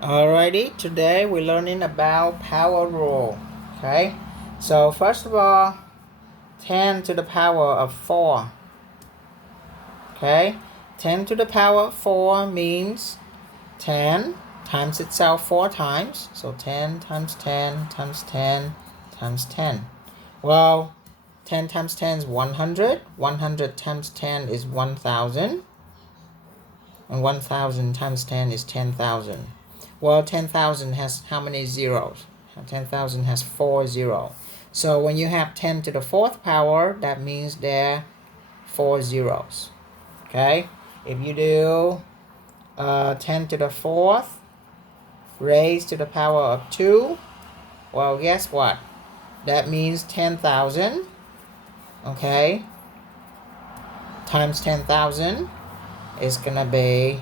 Alrighty, today we're learning about power rule. Okay, so first of all, 10 to the power of 4. Okay, 10 to the power of 4 means 10 times itself 4 times. So 10 times 10 times 10 times 10. Well, 10 times 10 is 100. 100 times 10 is 1000. And 1000 times 10 is 10,000. Well, 10,000 has how many zeros? 10,000 has 4 zeros. So when you have 10 to the 4th power, that means there are 4 zeros. Okay? If you do 10 to the 4th raised to the power of 2, well, guess what? That means 10,000, okay, times 10,000 is going to be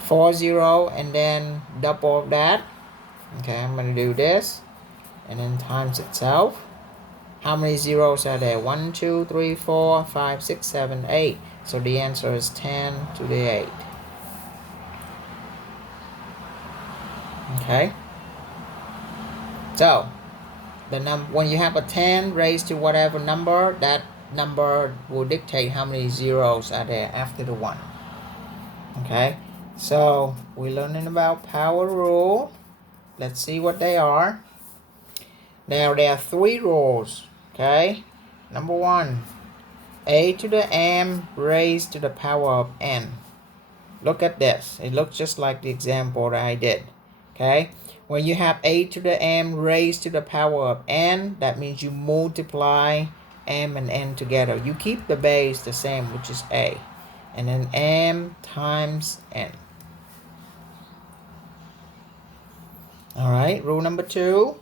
40 and then double that. Okay, I'm going to do this and then times itself. How many zeros are there? 1, 2, 3, 4, 5, 6, 7, 8. So the answer is 10 to the 8. Okay. So when you have a 10 raised to whatever number, that number will dictate how many zeros are there after the 1. Okay. So we're learning about power rule. Let's see what they are. Now there are 3 rules. Okay. Number 1, a to the m raised to the power of n. Look at this. It looks just like the example that I did. Okay. When you have a to the m raised to the power of n, that means you multiply m and n together. You keep the base the same, which is a. And then m times n. Alright, rule number 2.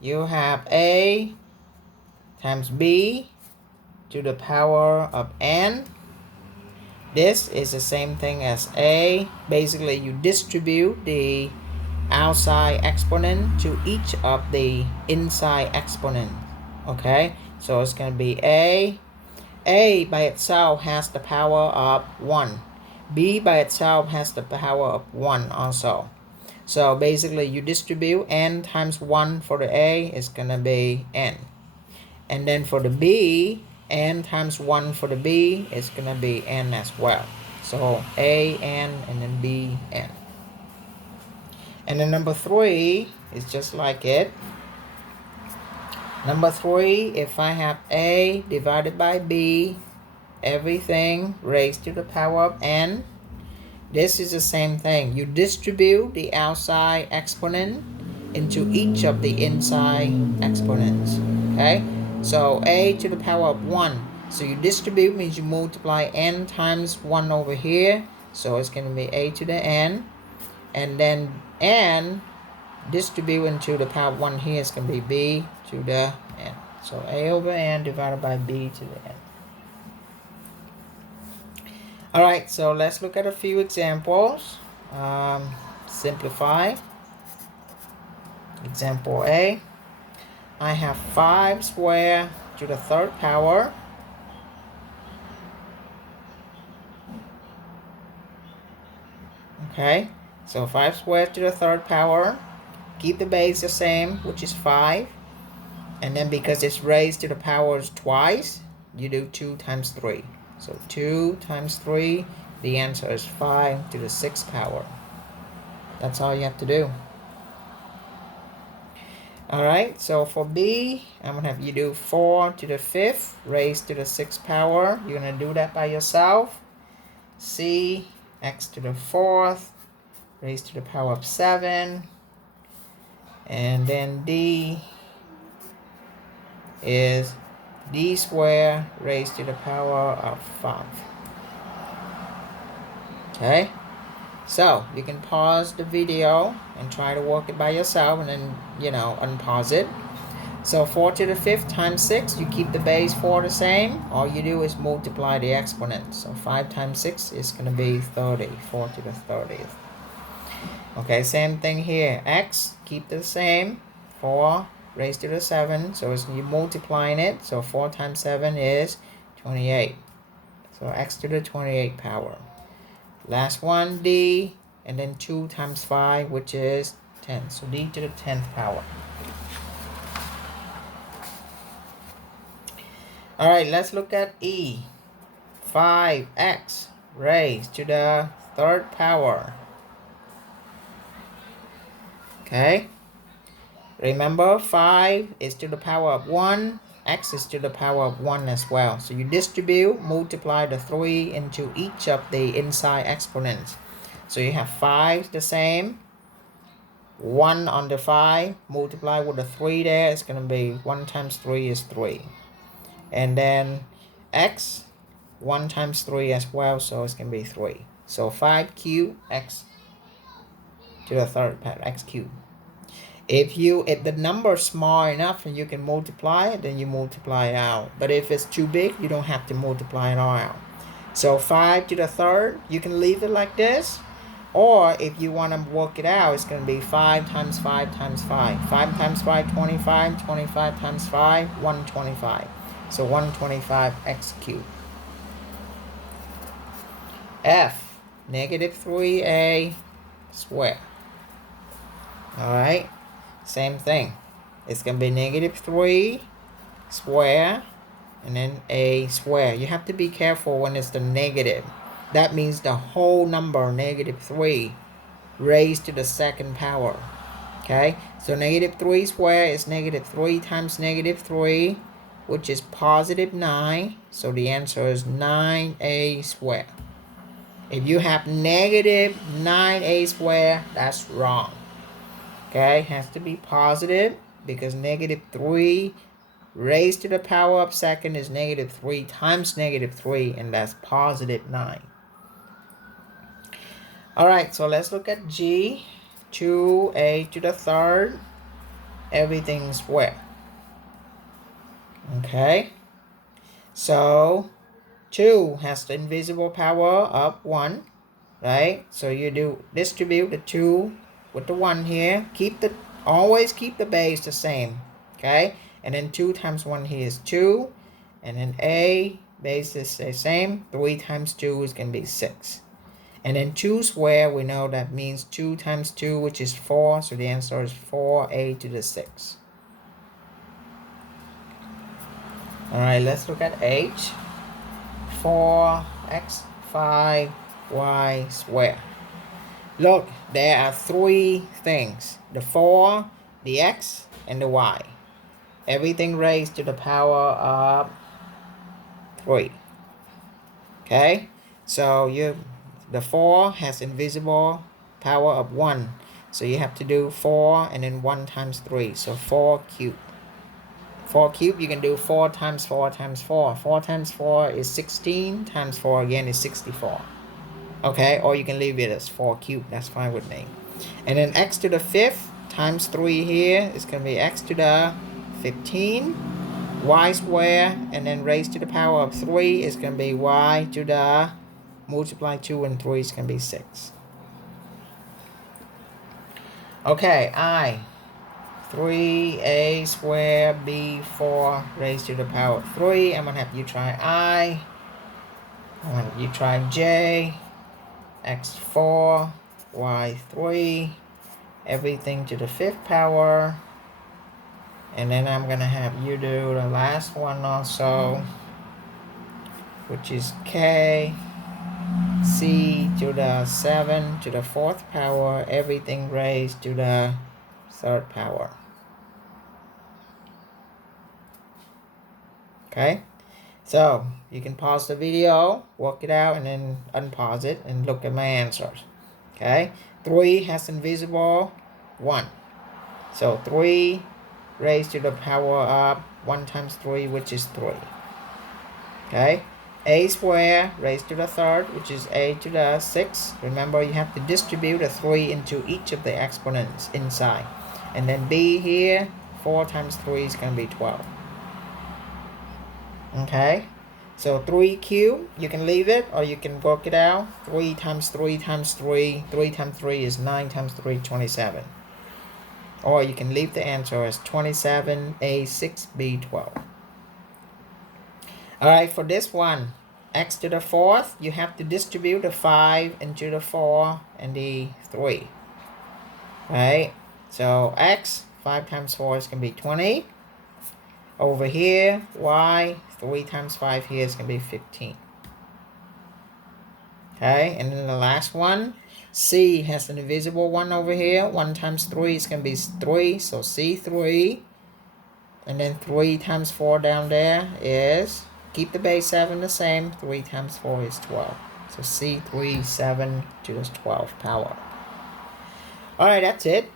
You have a times b to the power of n. This is the same thing as a. Basically, you distribute the outside exponent to each of the inside exponents. Okay, so it's going to be a. A by itself has the power of 1. B by itself has the power of 1 also. So basically, you distribute n times 1 for the a is going to be n. And then for the b, n times 1 for the b is going to be n as well. So a, n, and then b, n. And then number 3 is just like it. Number 3, if I have a divided by b, everything raised to the power of n, this is the same thing. You distribute the outside exponent into each of the inside exponents. Okay? So a to the power of 1. So you distribute means you multiply n times 1 over here. So it's going to be a to the n. And then n distribute into the power of 1 here is going to be b to the n. So a over n divided by b to the n. Alright, so let's look at a few examples. Simplify. Example A. I have 5 squared to the 3rd power. Okay, so 5 squared to the 3rd power. Keep the base the same, which is 5. And then because it's raised to the powers twice, you do 2 times 3. So 2 times 3, the answer is 5 to the 6th power. That's all you have to do. Alright, so for B, I'm going to have you do 4 to the 5th raised to the 6th power. You're going to do that by yourself. C, x to the 4th raised to the power of 7. And then D is d squared raised to the power of 5. Okay, so you can pause the video and try to work it by yourself and then, unpause it. So 4 to the 5th times 6, you keep the base 4 the same. All you do is multiply the exponent. So 5 times 6 is going to be 30, 4 to the 30th. Okay, same thing here. X, keep the same. 4 raised to the 7, so you're multiplying it. So 4 times 7 is 28. So x to the 28th power. Last one, D, and then 2 times 5, which is 10. So d to the 10th power. All right, let's look at E. 5x raised to the 3rd power. Okay. Remember, 5 is to the power of 1. X is to the power of 1 as well. So you distribute, multiply the 3 into each of the inside exponents. So you have 5 the same. 1 on the 5, multiply with the 3 there. It's going to be 1 times 3 is 3. And then x, 1 times 3 as well. So it's going to be 3. So 5 cubed x to the 3rd power, x cubed. If the number is small enough and you can multiply it, then you multiply it out. But if it's too big, you don't have to multiply it all out. So 5 to the 3rd, you can leave it like this. Or if you want to work it out, it's going to be 5 times 5 times 5. 5 times 5, 25. 25 times 5, 125. So 125 x cubed. F, negative 3a squared. Alright. Same thing. It's going to be negative 3 square and then a square. You have to be careful when it's the negative. That means the whole number, negative 3, raised to the 2nd power. Okay? So negative 3 square is negative 3 times negative 3, which is positive 9. So the answer is 9a squared. If you have negative 9a squared, that's wrong. Okay, has to be positive because negative 3 raised to the power of 2nd is negative 3 times negative 3, and that's positive 9. All right, so let's look at G. 2a to the 3rd, everything squared. Okay, so 2 has the invisible power of 1, right? So you do distribute the 2 with the 1 here. Always keep the base the same. Okay? And then 2 times 1 here is 2. And then a base is the same. 3 times 2 is going to be 6. And then 2 square, we know that means 2 times 2, which is 4. So the answer is 4a to the 6. Alright, let's look at H. 4x 5y squared. Look, there are 3 things. The 4, the x, and the y. Everything raised to the power of 3. Okay? So the 4 has invisible power of 1. So you have to do 4 and then 1 times 3. So 4 cubed. 4 cubed, you can do 4 times 4 times 4. 4 times 4 is 16. Times 4 again is 64. Okay, or you can leave it as 4 cubed. That's fine with me. And then x to the 5th times 3 here is going to be x to the 15. Y square, and then raised to the power of 3 is going to be y to the multiply 2 and 3 is going to be 6. Okay, I. 3a squared b 4 raised to the power of 3. I'm going to have you try I. I want you try j. x4, y3, everything to the 5th power. And then I'm going to have you do the last one also, which is k, c to the 7 to the 4th power, everything raised to the 3rd power. Okay? So, you can pause the video, work it out, and then unpause it and look at my answers. Okay? 3 has invisible 1. So, 3 raised to the power of 1 times 3, which is 3. Okay? A squared raised to the 3rd, which is a to the 6. Remember, you have to distribute a 3 into each of the exponents inside. And then b here, 4 times 3 is going to be 12. Okay, so 3 cubed, you can leave it or you can work it out. 3 times 3 times 3, 3 times 3 is 9 times 3, 27. Or you can leave the answer as 27, A6, B12. Alright, for this one, x to the 4th, you have to distribute the 5 into the 4 and the 3. Right? So x, 5 times 4 is going to be 20. Over here, y, 3 times 5 here is going to be 15. Okay, and then the last one, c has an invisible 1 over here. 1 times 3 is going to be 3, so c3. And then 3 times 4 down there is, keep the base 7 the same, 3 times 4 is 12. So c3, 7 to the 12th power. Alright, that's it.